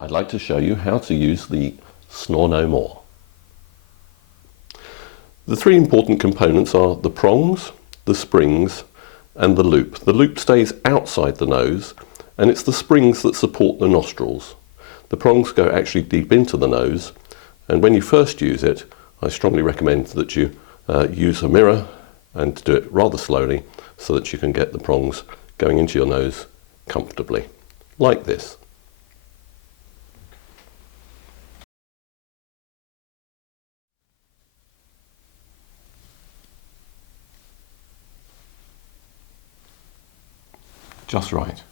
I'd like to show you how to use the Snore-no-More. The three important components are the prongs, the springs and the loop. The loop stays outside the nose and it's the springs that support the nostrils. The prongs go actually deep into the nose, and when you first use it, I strongly recommend that you use a mirror and do it rather slowly so that you can get the prongs going into your nose comfortably, like this. Just right.